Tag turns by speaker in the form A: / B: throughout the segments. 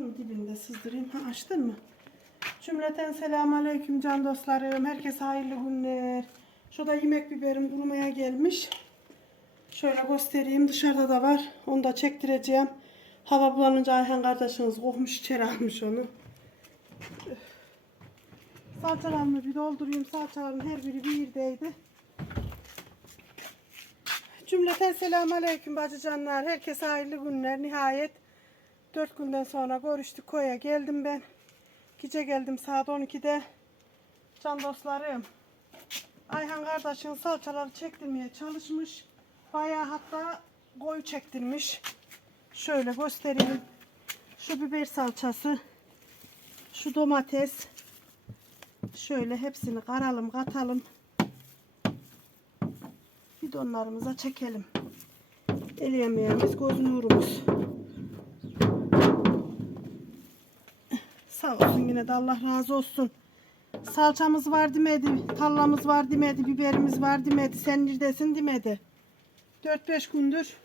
A: Şunun dibinde sızdırayım. Ha, açtın mı? Cümleten selamun aleyküm can dostlarım. Herkese hayırlı günler. Şurada yemek biberim kurumaya gelmiş. Şöyle göstereyim. Dışarıda da var. Onu da çektireceğim. Hava bulanınca Ayhan kardeşiniz kokmuş içeri almış onu. Salçalarımı bir doldurayım. Salçaların her biri bir yerdeydi. Cümleten selamun aleyküm bacıcanlar. Herkese hayırlı günler. Nihayet 4 günden sonra görüştük. Koya geldim ben. Gece geldim saat 12'de. Can dostlarım. Ayhan kardeşin salçaları çektirmeye çalışmış. Bayağı hatta koyu çektirmiş. Şöyle göstereyim. Şu biber salçası. Şu domates. Şöyle hepsini karalım katalım. Bidonlarımıza çekelim. El yemeğimiz göz nurumuz. Sağ olsun yine de Allah razı olsun. Salçamız var demedi, tallamız var demedi, biberimiz var demedi, sen neredesin demedi. 4-5 gündür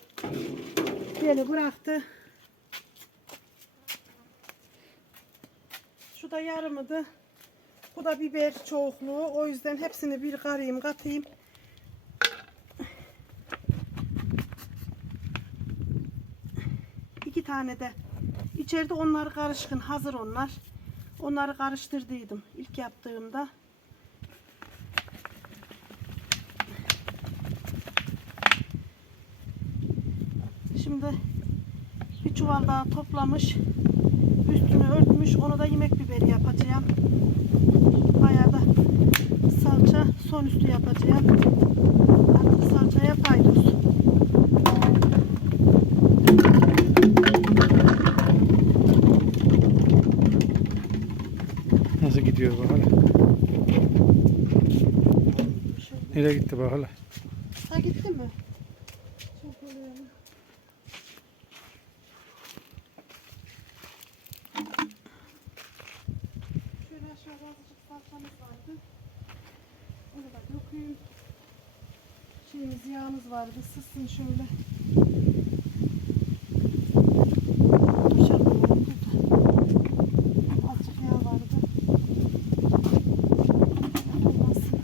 A: beni bıraktı. Şu da yarımıdı. Bu da biber çoğukluğu. O yüzden hepsini bir karayım katayım. İki tane de. İçeride onları karışkın. Hazır onlar. Onları karıştırdıydım ilk yaptığımda. Şimdi bir çuval daha toplamış. Üstünü örtmüş. Onu da yemek biberi yapacağım. Bayağı da salça son üstü yapacağım. Artık salçaya paydos.
B: Nasıl gidiyor bakalım. Nereye gitti bakalım.
A: Ha gitti mi? Çok. Şöyle aşağıda azıcık salçamız vardı. Onu da dökeyim. Şeyimiz yağımız vardı. Sızsın şöyle. Dışarıda vardı da. Azıcık yağ vardı. Olmasın.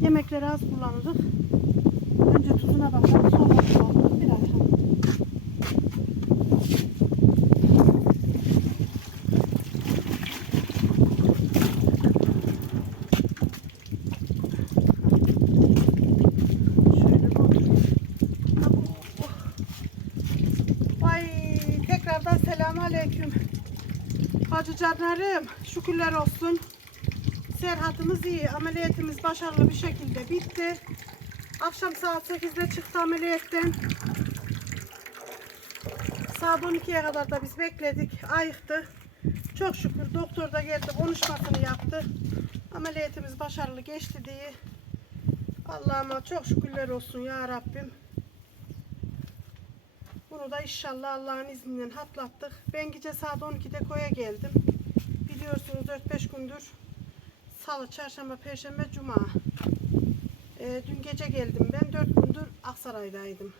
A: Yemekleri az kullanırız. Önce tuzuna bakalım sonra kullanırız. Bir akşam. Şöyle doldurayım. Oh. Vay tekrardan selamun aleyküm. Hacı canlarım şükürler olsun. Serhatımız iyi. Ameliyatımız başarılı bir şekilde bitti. Akşam saat 8'de çıktı ameliyattan. Saat 12'ye kadar da biz bekledik. Ayıktı. Çok şükür doktor da geldi konuşmasını yaptı. Ameliyatımız başarılı geçti diye. Allah'ıma çok şükürler olsun ya Rabbim. Bunu da inşallah Allah'ın izniyle atlattık. Ben gece saat 12'de koya geldim. Biliyorsunuz 4-5 gündür Salı, çarşamba, perşembe, cuma. Ee, dün gece geldim ben. 4 gündür Aksaray'daydım.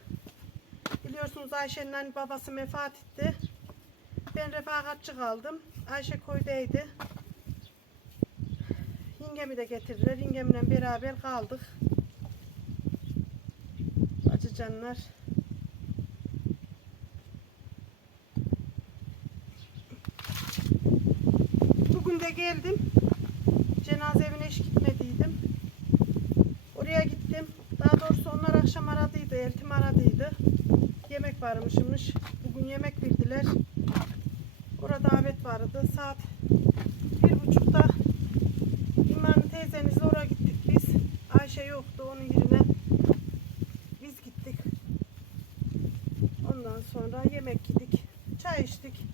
A: Biliyorsunuz Ayşe'nin anne babası vefat etti. Ben refakatçı kaldım. Ayşe koydaydı. Yengemi de getirdiler. Yengemle beraber kaldık. Acı canlar. Bugün de geldim. Cenaze evine hiç gitmediydim. Oraya gittim. Daha doğrusu onlar akşam aradıydı. Eltim aradıydı. Yemek varmışmış. Bugün yemek verdiler. Orada davet vardı. Saat bir buçukta İman teyzenizle oraya gittik biz. Ayşe yoktu. Onun yerine biz gittik. Ondan sonra yemek yedik. Çay içtik.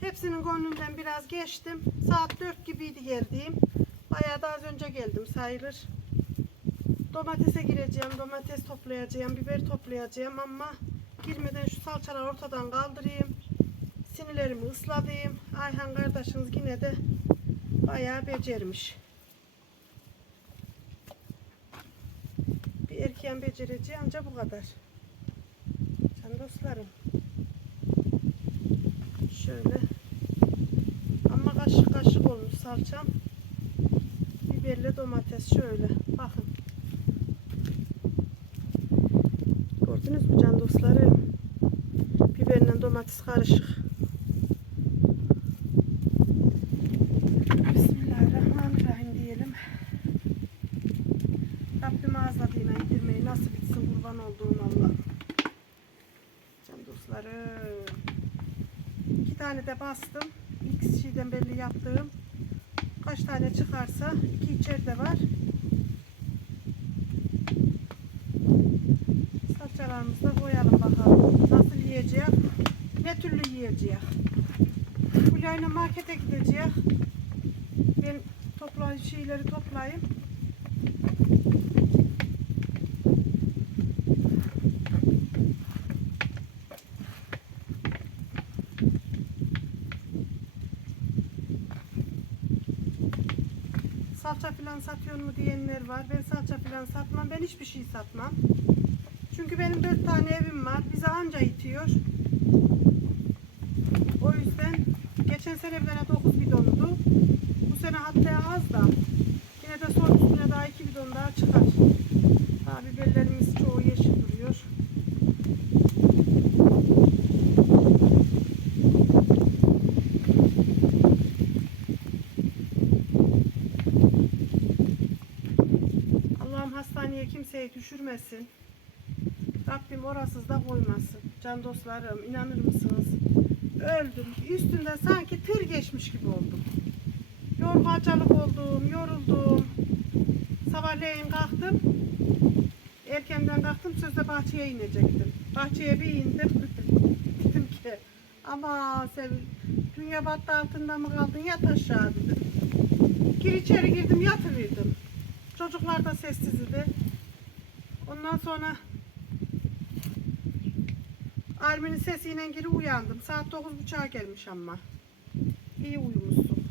A: Hepsinin gönlünden biraz geçtim. Saat 4 gibiydi geldiğim. Bayağı da az önce geldim sayılır. Domatese gireceğim, domates toplayacağım, biber toplayacağım ama girmeden şu salçaları ortadan kaldırayım. Sinirlerimi ısladayım. Ayhan kardeşiniz yine de bayağı becermiş. Bir erkeğin becereceği anca bu kadar. Can dostlarım. Şöyle. Ama kaşık kaşık olmuş salçam. Biberle domates şöyle. Bakın. Gördünüz mü can dostlarım? Biberle domates karışık. Bismillahirrahmanirrahim diyelim. Rabbim ağızladığına indirmeyi nasip etsin kurban olduğum Allah. Can dostlarım. İki tane de bastım. İlk şeyden belli yaptığım. Kaç tane çıkarsa iki içeride var. Salçalarımızı da koyalım bakalım. Nasıl yiyeceğiz? Ne türlü yiyeceğiz? Fulya'yla markete gideceğiz. Ben toplayayım şeyleri toplayayım. Salça falan satıyor mu diyenler var. Ben salça falan satmam. Ben hiçbir şey satmam. Çünkü benim dört tane evim var. Bize anca itiyor. O yüzden geçen sene bile 9 bidondu. Bu sene hatta az da yine de son üstüne daha 2 bidon daha çıkar. Daha biberlerimiz çoğu yeşil duruyor. Allah'ım hastaneye kimseyi düşürmesin. Rabbim orasız da koymasın. Can dostlarım inanır mısınız? Öldüm. Üstünde sanki tır geçmiş gibi oldum. Yorgacalık oldum, yoruldum. Sabahleyin kalktım. Erkenden kalktım sözde bahçeye inecektim. Bahçeye bir indim. dedim ki ama sen dünya battı altında mı kaldın yat aşağı dedim. Gir içeri girdim yatıverdim. Çocuklar da sessiz idi. Ondan sonra Armin'in sesiyle geri uyandım. Saat 9.30'a gelmiş ama. İyi uyumuşsun.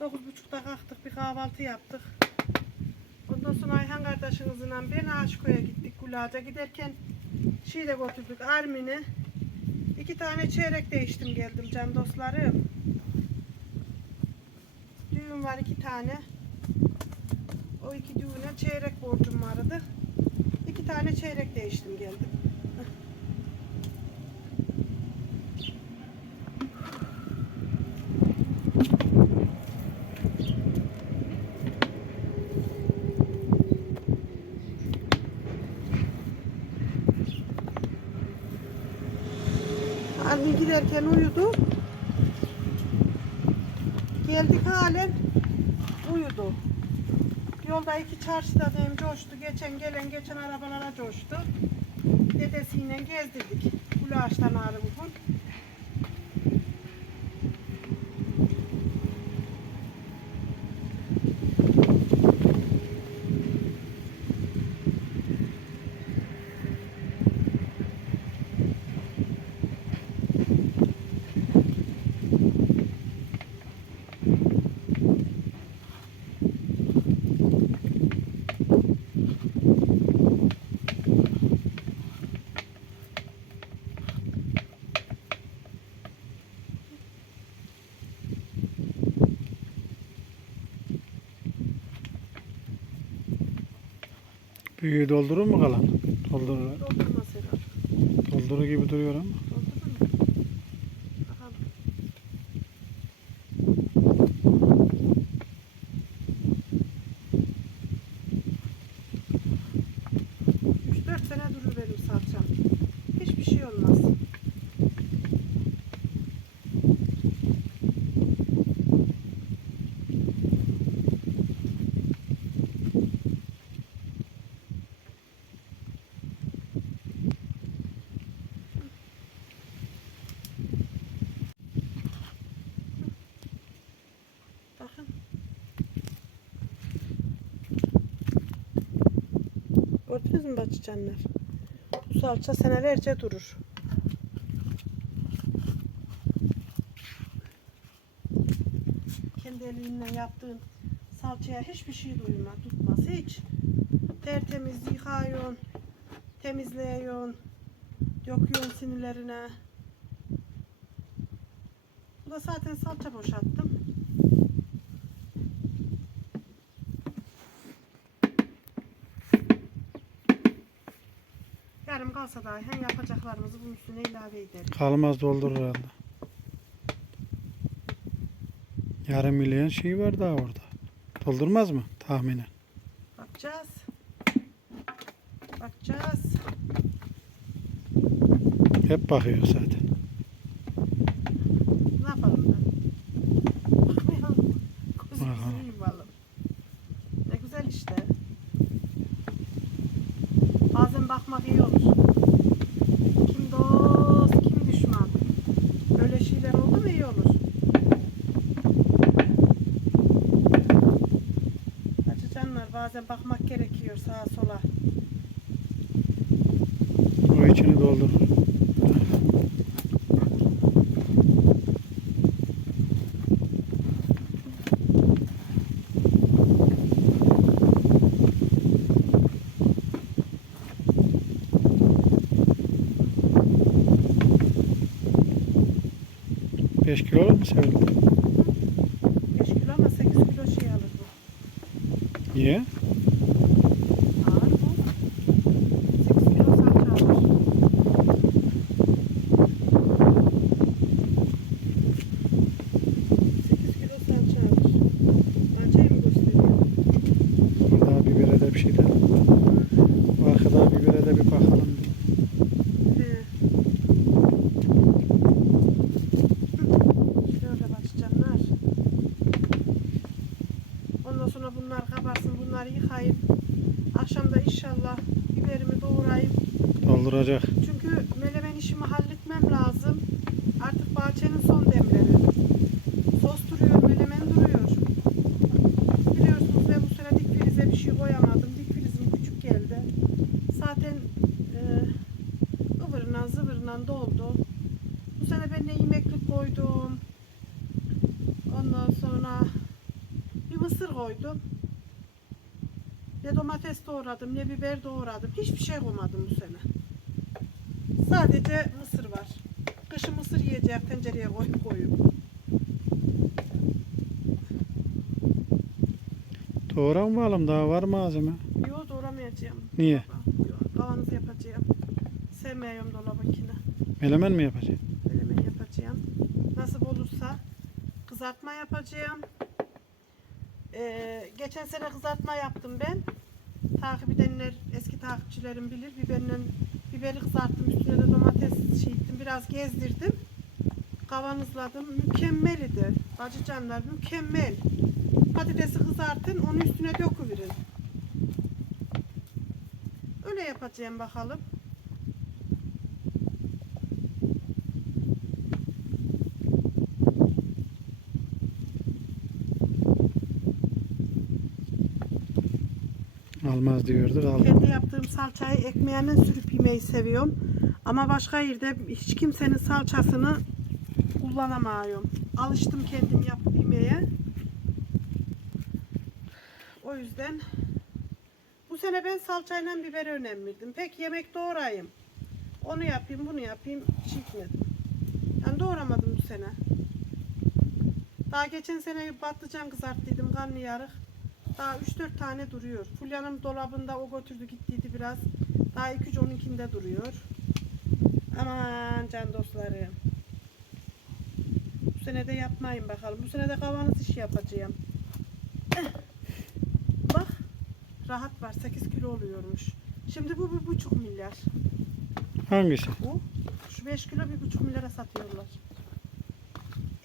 A: Dokuz buçukta kalktık bir kahvaltı yaptık. Ondan sonra Ayhan kardeşimizle ben Aşko'ya gittik Gulağaca giderken şey de götürdük Armin'i. İki tane çeyrek değiştim geldim can dostlarım. Düğün var iki tane. O iki düğüne çeyrek borcum vardı. İki tane çeyrek değiştim geldim. Anne giderken uyudu. Geldik halen. Yolda iki çarşıda deyim coştu. Geçen gelen geçen arabalara coştu. Dedesiyle gezdirdik. Kulaştan ağrı bugün.
B: Büyüğü doldurur mu kalan? Doldurur.
A: Doldurma Serap.
B: Doldurur gibi duruyor ama.
A: Doldurdun mu? Bakalım. Üç dört sene durur benim salçam. Hiçbir şey olmaz. Bakın. Mü bacıcanlar? Bu salça senelerce durur. Kendi eliyle yaptığın salçaya hiçbir şey duyma, tutmaz hiç. Tertemiz yıkıyorsun, temizliyorsun, döküyorsun sinirlerine. Bu da zaten salça boşalttım. Yarım kalsa dahi yapacaklarımızı bunun üstüne ilave ederiz.
B: Kalmaz doldurur herhalde. Yarım milyon şey var daha orada. Doldurmaz mı tahminen?
A: Bakacağız. Bakacağız.
B: Hep bakıyor zaten.
A: Ne yapalım ben? Bakmayalım. Gözümüzü yumalım. Ne güzel işte. Bazen bakmak iyi 5 kilo sevindim. İşimi halletmem lazım. Artık bahçenin son demleri. Sos duruyor, melemen duruyor. Biliyorsunuz ben bu sene dik frize bir şey koyamadım. Dik frizim küçük geldi. Zaten e, ıvırından zıvırından doldu. Bu sene ben ne yemeklik koydum. Ondan sonra bir mısır koydum. Ne domates doğradım, ne biber doğradım. Hiçbir şey koymadım bu sene. Sadece mısır var. Kışı mısır yiyecek tencereye koyup koyup.
B: Doğramayalım daha var malzeme.
A: Yo doğramayacağım.
B: Niye?
A: Yo, Kavanoz yapacağım. Sevmiyorum dolabınkini.
B: Melemen mi yapacak?
A: Menemen yapacağım. Nasip olursa kızartma yapacağım. Ee, geçen sene kızartma yaptım ben. Takip edenler, eski takipçilerim bilir. Biberle, biberi kızarttım. Üstüne de domates şey ettim. Biraz gezdirdim. Kavanozladım. Mükemmel idi. Bacı canlar mükemmel. Patatesi kızartın. Onun üstüne döküverin. Öyle yapacağım bakalım.
B: Almaz diyorduk aldı.
A: Kendi yaptığım salçayı ekmeğime sürüp yemeyi seviyorum. Ama başka yerde hiç kimsenin salçasını kullanamıyorum. Alıştım kendim yapıp yemeye. O yüzden bu sene ben salçayla biberi önem verdim. Pek yemek doğrayayım. Onu yapayım, bunu yapayım. Çekmedim. Yani doğramadım bu sene. Daha geçen sene patlıcan kızarttıydım karnıyarık. Daha 3-4 tane duruyor. Fulya'nın dolabında o götürdü gittiydi biraz. Daha 2-3 onunkinde duruyor. Aman can dostlarım. Bu sene de yapmayın bakalım. Bu sene de kavanoz işi yapacağım. Bak rahat var 8 kilo oluyormuş. Şimdi bu bir buçuk milyar.
B: Hangisi?
A: Bu şu 5 kilo bir buçuk milyara satıyorlar.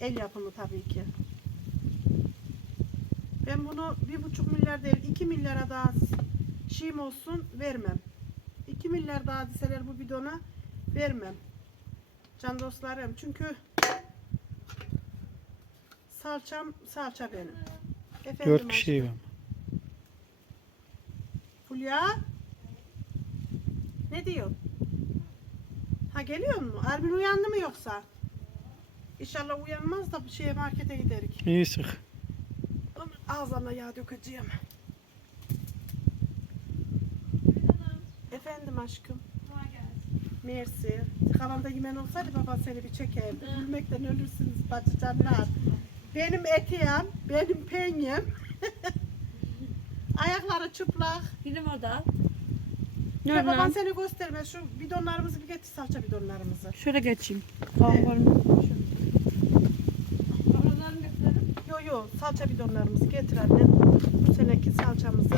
A: El yapımı tabii ki. Ben bunu bir buçuk milyar değil iki milyara daha şeyim olsun vermem. 2 milyar daha deseler bu bidona vermem. Can dostlarım çünkü salçam salça benim. Efendim
B: Dört kişi var.
A: Fulya ne diyor? Ha geliyor mu? Erbil uyandı mı yoksa? İnşallah uyanmaz da bir şeye markete giderik.
B: İyi sık.
A: Ağzına yağ dökeceğim. Efendim aşkım. Mersi. Kafamda yemen olsaydı baba seni bir çekerdi. Gülmekten ölürsünüz bacıcanlar. Benim etiyem, benim penyem. Ayakları çıplak.
C: Gidim orada.
A: Ya
C: Nereden?
A: baban seni gösterme. Şu bidonlarımızı bir getir salça bidonlarımızı.
C: Şöyle geçeyim. Kahvalımı. Oradan götürelim.
A: Yo yo salça bidonlarımızı getir annem. Bu seneki salçamızı.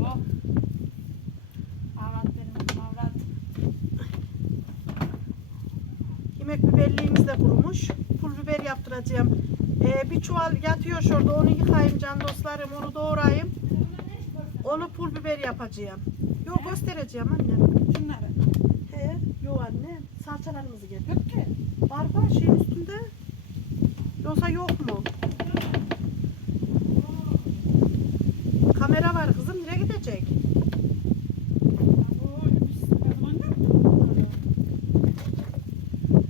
C: Oh. Avrat benim avrat.
A: Yemek biberliğimiz de kurumuş. Pul biber yaptıracağım. Ee, bir çuval yatıyor şurada. Onu yıkayayım can dostlarım. Onu doğrayayım. Onu pul biber yapacağım. Yo göstereceğim anne.
C: Şunları.
A: He, yo anne. Salçalarımızı getir.
C: Yok ki.
A: Var var şeyin üstünde. Yoksa yok mu? Kamera var kızım. Nereye gidecek?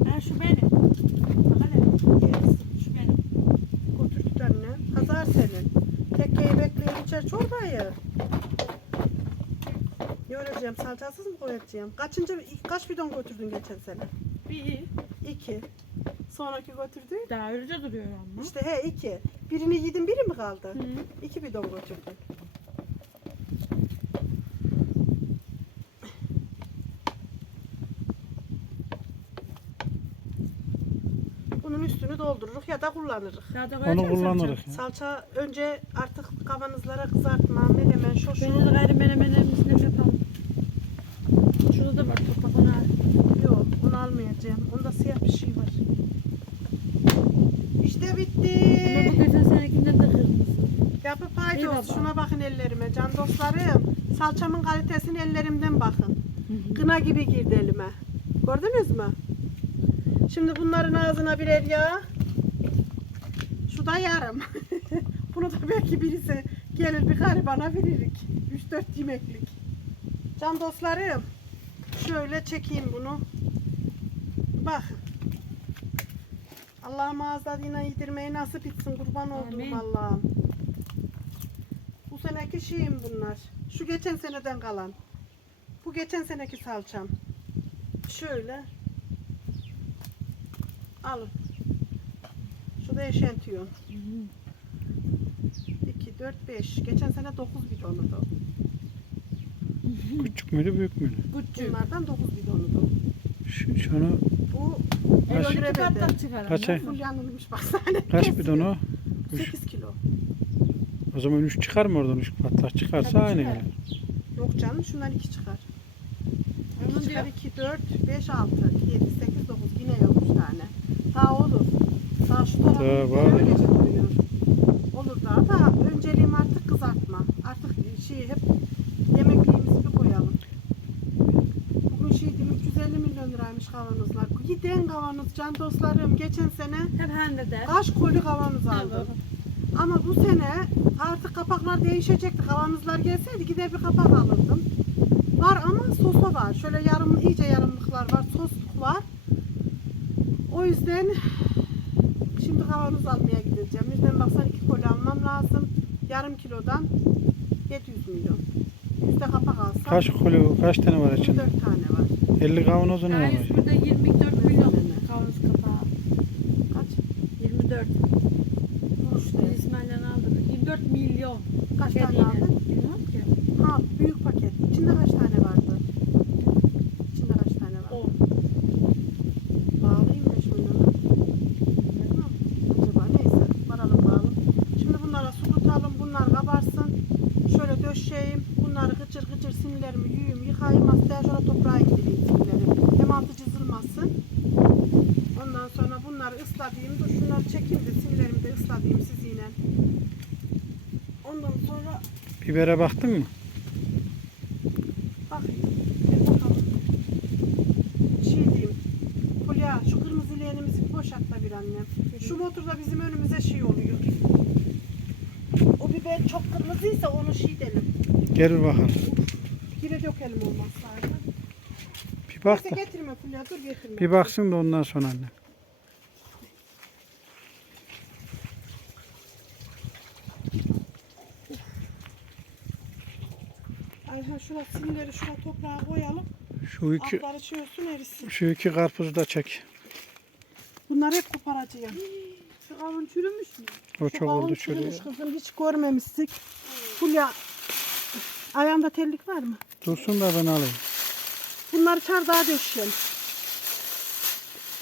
C: Ha şu benim. Bak hele.
A: Yes.
C: Şu benim.
A: Götürdük anne. Pazar senin. Tekkeyi bekleyip içer çorbayı. Yoracağım. Koyacağım? Kaçıncı, kaç bidon götürdün geçen sene?
C: Bir.
A: İki. Sonraki götürdün?
C: Daha öylece duruyor ama.
A: İşte he iki. Birini yedin biri mi kaldı?
C: Hı.
A: İki bidon götürdün. Bunun üstünü doldururuz ya da kullanırız.
C: Daha da
B: Onu
C: koyacağım
B: kullanırız.
C: salça.
B: ya.
A: Salça önce artık kavanozlara kızartma, menemen, şoşu.
C: Beni de gayrı menemenlerimizle yapalım. Şurada da var toprak ona.
A: Yok onu almayacağım. Onda siyah bir şey var. İşte
C: Ama
A: bitti.
C: bu geçen senekinden de kırmızı.
A: Yapıp
C: İyi
A: haydi
C: baba.
A: olsun. Şuna bakın dostlarım. Salçamın kalitesini ellerimden bakın. Kına gibi girdi elime. Gördünüz mü? Şimdi bunların ağzına birer yağ. Şu da yarım. Bunu da belki birisi gelir bir garibana veririk. 3-4 yemeklik. Can dostlarım. Şöyle çekeyim bunu. Bak. Allah'ım ağızda yine yedirmeyi nasip etsin. Kurban olduğum. Allah'ım. Seneki şeyim bunlar. Şu geçen seneden kalan. Bu geçen seneki salçam. Şöyle. Alın. Şu da eşentiyon. 2, 4, 5. Geçen sene 9 bidonudu.
B: Küçük müydü büyük müydü?
C: Küçük.
A: Bunlardan 9 bidonudu.
B: Şu, şunu
A: Bu
B: Kaç-
A: Euro Grebe'de.
C: Patlak çıkaralım.
B: Kaç ay?
A: Full yanılmış baksana.
B: kaç bidon o?
A: 8 kilo.
B: O zaman 3 çıkar mı oradan? 3 patlak çıkarsa
C: Tabii
B: aynı
C: çıkar.
B: gelir.
A: Yok canım şundan 2 çıkar.
C: Onun
A: 2 çıkar
C: diyor.
A: 2, 4, 5, 6, 7, 8, 9. Yine yok 3 tane. Daha olur. Daha şu tarafı
B: Daha var.
A: öylece duruyor. Olur daha da önceliğim artık kızartma. Artık şey hep yemekliğimizi bir koyalım. Bugün şeydi 350 milyon liraymış kavanozlar. Giden kavanoz can dostlarım geçen sene
C: Hep hende de.
A: kaç koli kavanoz aldım. Ama bu sene artık kapaklar değişecekti. Kavanozlar gelseydi gider bir kapak alırdım. Var ama sosa var. Şöyle yarım iyice yarımlıklar var. Sosluk var. O yüzden şimdi kavanoz almaya gideceğim. Yüzden baksan iki koli almam lazım. Yarım kilodan 700 milyon. Yüzde kapak alsam
B: Kaç kilo, kaç tane var içinde?
A: 4 tane var.
B: 50 kavanozu ne
C: Daha
B: var?
C: 100 burada 24 milyon kavanoz kapağı.
A: Kaç?
C: 24.
A: Kuruş
C: Biz
A: değil.
C: İsmail'den aldık. 24 milyon.
A: Kaç tane
C: Kediyle.
A: aldın?
C: Bilmiyorum ki.
A: Ha büyük paket. İçinde kaç tane vardı? İçinde kaç tane var?
C: 10.
A: Bağlayayım ben şunu. Bilmem. Acaba neyse. Varalım bağlı. Şimdi bunlara su tutalım. Bunlar kabarsın. Şöyle döşeyim. Bunları gıcır gıcır sinirlerimi yuyayım. Yıkayayım. Hatta şöyle toprağa indireyim sinirleri. Hem altı çizilmasın. Ondan sonra bunları ısladayım. Dur şunları çekeyim de sinirlerimi de ısladayım sizinle. Ondan sonra
B: Bibere baktın mı?
A: Bakalım. Şey diyeyim. Fulya şu kırmızı leğenimizi bir boşaltma bir annem. Şu motorda bizim önümüze şey oluyor. O biber çok kırmızıysa onu şey delim.
B: Gel bir bakalım.
A: Gire dökelim olmazsa.
B: Bir bak
A: Neyse
B: da.
A: getirme Fulya dur getirme.
B: Bir baksın da ondan sonra anne.
A: Ayhan şura sinirleri şura toprağa koyalım.
B: Şu iki
A: Altları çöğürsün erisin.
B: şu iki karpuzu da çek.
A: Bunları hep koparacağım.
C: Şu kavun çürümüş mü?
B: O
A: Şu
B: çok oldu şöyle.
A: çürümüş kızım hiç görmemiştik. Fulya ayağında terlik var mı?
B: Dursun da ben alayım.
A: Bunları çardağa döşeyelim.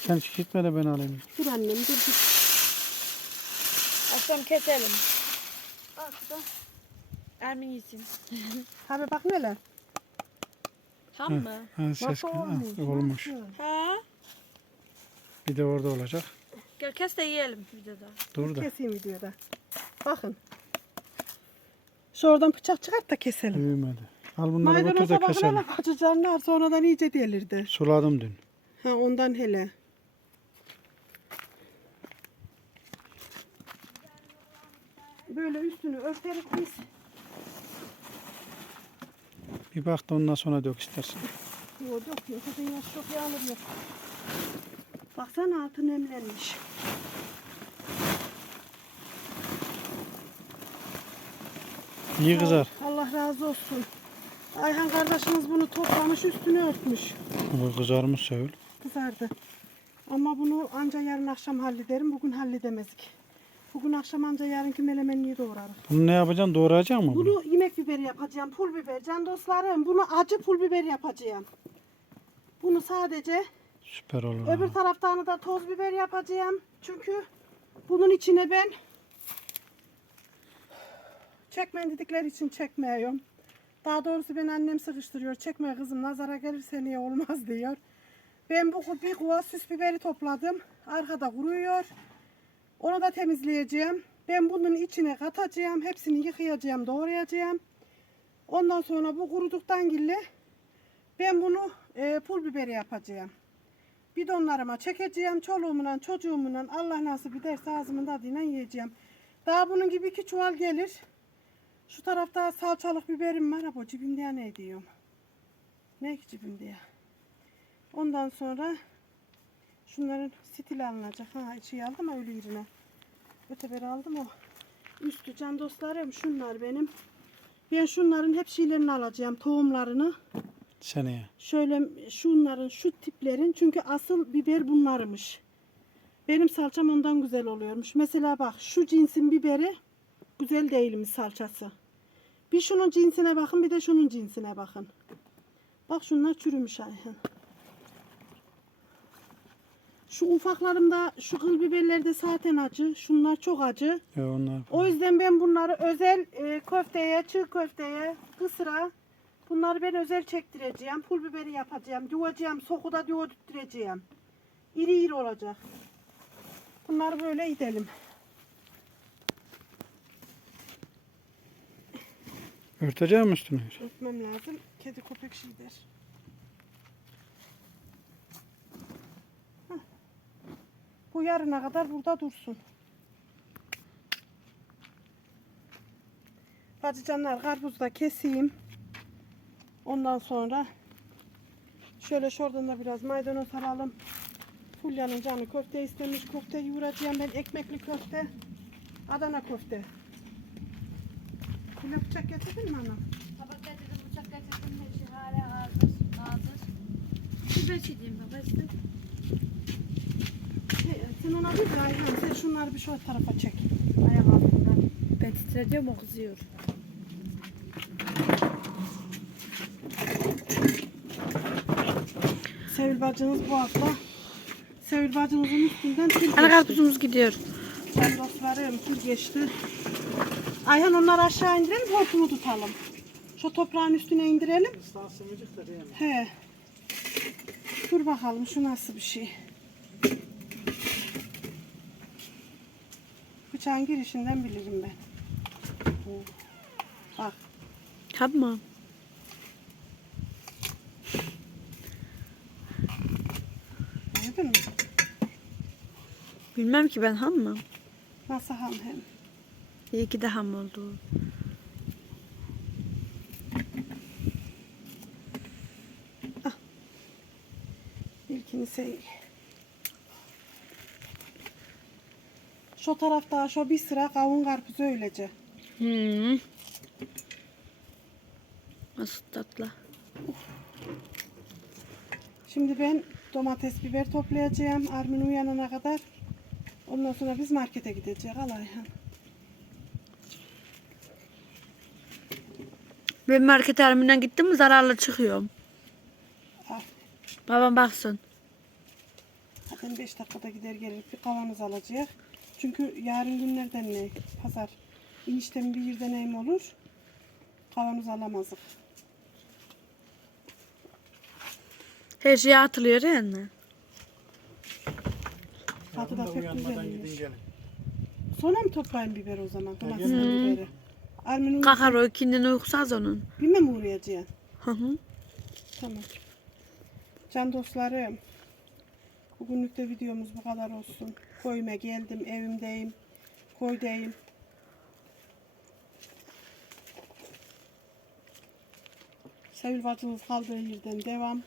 B: Sen hiç gitme de ben alayım.
A: Dur annem dur dur.
C: Akşam keselim.
A: Bak şurada.
C: Ermin yesin.
A: Abi bak neler.
C: Tam mı?
B: Ha, ses ha,
A: olmuş?
C: Ha?
B: Bir de orada olacak.
C: Gel kes de yiyelim videoda.
B: Dur da.
A: Keseyim videoda. Bakın. Şu oradan bıçak çıkart da keselim.
B: Büyümedi. Al bunları götür
A: Maydanoza
B: de
A: bakın
B: keselim.
A: hele patlıcanlar sonradan iyice delirdi.
B: Suladım dün.
A: Ha ondan hele. Böyle üstünü örteriz biz.
B: Bir bak da ondan sonra dök istersen.
A: Yok yok yok. Zaten yaş çok yağmur yok. Baksana altı nemlenmiş.
B: İyi kızar.
A: Allah razı olsun. Ayhan kardeşimiz bunu toplamış üstünü örtmüş.
B: Bu kızarmış Sevil.
A: Kızardı. Ama bunu anca yarın akşam hallederim. Bugün halledemezdik. Bugün akşam anca yarınki melemenliği doğrarız.
B: Bunu ne yapacaksın? Doğrayacaksın mı? Bunu?
A: Yemek biberi yapacağım. Pul biber. Can dostlarım bunu acı pul biber yapacağım. Bunu sadece
B: Süper olur.
A: öbür taraftan da toz biber yapacağım. Çünkü bunun içine ben çekmeyin dedikleri için çekmiyorum. Daha doğrusu ben annem sıkıştırıyor. Çekme kızım nazara gelirse niye olmaz diyor. Ben bu bir kuva süs biberi topladım. Arkada kuruyor. Onu da temizleyeceğim. Ben bunun içine katacağım. Hepsini yıkayacağım, doğrayacağım. Ondan sonra bu kuruduktan gille ben bunu e, pul biberi yapacağım. Bidonlarıma çekeceğim. Çoluğumla çocuğumla Allah nasip ederse ağzımın tadıyla yiyeceğim. Daha bunun gibi iki çuval gelir. Şu tarafta salçalık biberim var. Bu cibimde ya ne diyorum. Ne ki cibimde ya. Ondan sonra şunların stil alınacak. Ha içi aldım öyle yerine. Öteberi aldım o. Üstü can dostlarım şunlar benim. Ben şunların hep şeylerini alacağım. Tohumlarını.
B: Seneye.
A: Şöyle şunların şu tiplerin çünkü asıl biber bunlarmış. Benim salçam ondan güzel oluyormuş. Mesela bak şu cinsin biberi güzel değilmiş salçası. Bir şunun cinsine bakın bir de şunun cinsine bakın. Bak şunlar çürümüş Ayhan. Şu ufaklarımda şu kıl biberler de zaten acı. Şunlar çok acı.
B: Ya onlar.
A: O yüzden ben bunları özel e, köfteye, çığ köfteye, kısıra bunları ben özel çektireceğim. Pul biberi yapacağım, duvacağım, sokuda duvadürttireceğim. İri iri olacak. Bunları böyle gidelim.
B: Örteceğim üstünü.
A: Örtmem lazım. Kedi köpek şey der. Bu yarına kadar burada dursun. Bacıcanlar karpuzu da keseyim. Ondan sonra şöyle şuradan da biraz maydanoz alalım. Fulya'nın canı köfte istemiş. Köfte yoğuracağım ben ekmekli köfte. Adana köfte. Fulya bıçak getirdin mi anam?
C: Tabak getirdim, bıçak getirdim. Şey hala hazır. Hazır. Biber çiğdeyim baba işte.
A: Sen ona bir de Ayhan sen şunları bir şu tarafa çek. Ayak altından.
C: Ben titrediyorum o kızıyor.
A: Sevil bacınız bu hafta. Sevil bacımızın üstünden tül
C: Ana
A: geçti.
C: karpuzumuz gidiyor.
A: Ben dostlarım tül geçti. Ayhan onları aşağı indirelim hortumu tutalım. Şu toprağın üstüne indirelim. He. Dur bakalım şu nasıl bir şey. Bıçağın girişinden bilirim ben. Bak.
C: Yapma.
A: Gördün mü?
C: Bilmem ki ben ham mı?
A: Nasıl ham hem.
C: İyi ki de ham oldu.
A: İlkini sen Şu tarafta şu bir sıra kavun karpuzu öylece.
C: Hmm. Nasıl tatlı.
A: Şimdi ben domates, biber toplayacağım. Armin uyanana kadar. Ondan sonra biz markete gideceğiz. Al Ayhan.
C: Ben market terminden gittim mi zararlı çıkıyorum.
A: Al.
C: Babam baksın.
A: Zaten 5 dakikada gider gelir. Bir kavanoz alacak. Çünkü yarın günlerden ne? Pazar. İnişten bir yerden neyim olur? Kavanoz alamazdık.
C: Her şey atılıyor yani.
A: Tadı da pek
B: gelin.
A: Sonra mı toplayayım biber o zaman? Domates ve biberi. Armin
C: Kalkar o ikindin uykusu az onun.
A: Bilmem mi uğrayacaksın?
C: Hı hı.
A: Tamam. Can dostlarım. Bugünlük de videomuz bu kadar olsun. Koyuma geldim, evimdeyim. Koydayım. Sevil bacımız kaldığı yerden devam.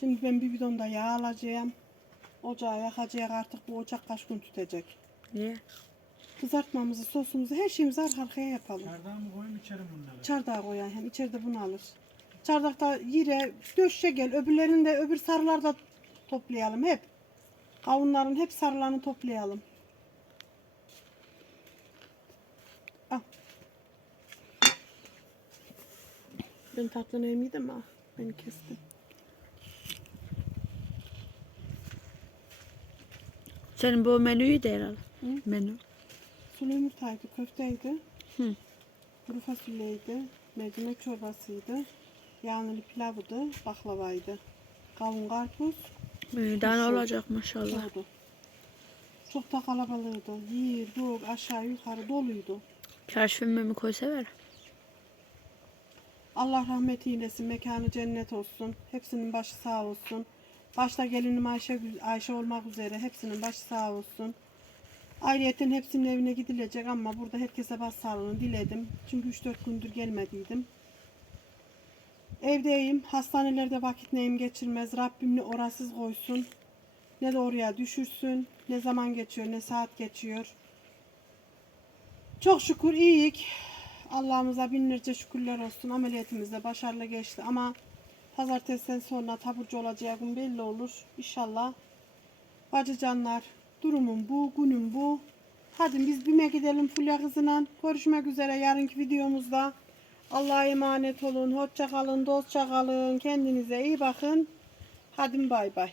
A: Şimdi ben bir bidon da yağ alacağım. Ocağa yakacağız artık bu ocak kaç gün tutacak.
C: Niye?
A: Kızartmamızı, sosumuzu, her şeyimizi arka arkaya yapalım.
B: Çardağa mı koyayım içeri bunları?
A: Çardağa koyan hem içeride bunu alır. Çardakta yere döşe gel. Öbürlerini de öbür sarılar da toplayalım hep. Kavunların hep sarılarını toplayalım. Al. Ben tatlını emiydim ha. Beni kestim.
C: Senin bu menüyü de herhalde.
A: Hı?
C: Menü.
A: Sulu yumurtaydı, köfteydi.
C: Hı.
A: Kuru fasulyeydi. Mercimek çorbasıydı. Yağlı pilavıydı. Baklavaydı. Kavun karpuz.
C: Ne olacak maşallah.
A: Oldu. Çok da kalabalığıydı. Yer, yok, aşağı yukarı doluydu.
C: Çarşı mi koy sever.
A: Allah rahmet eylesin, mekanı cennet olsun. Hepsinin başı sağ olsun. Başta gelinim Ayşe, Ayşe olmak üzere hepsinin başı sağ olsun. Ayrıyeten hepsinin evine gidilecek ama burada herkese başsağlığını diledim. Çünkü 3-4 gündür gelmediydim. Evdeyim. Hastanelerde vakit neyim geçirmez. Rabbim ne orasız koysun. Ne de oraya düşürsün. Ne zaman geçiyor ne saat geçiyor. Çok şükür iyiyik. Allah'ımıza binlerce şükürler olsun. Ameliyatımız da başarılı geçti ama pazartesiden sonra taburcu olacağı gün belli olur. İnşallah. Bacı canlar durumum bu, günüm bu. Hadi biz BİM'e gidelim Fulya kızına. Görüşmek üzere yarınki videomuzda. Allah'a emanet olun. Hoşça kalın, dostça kalın. Kendinize iyi bakın. Hadi bay bay.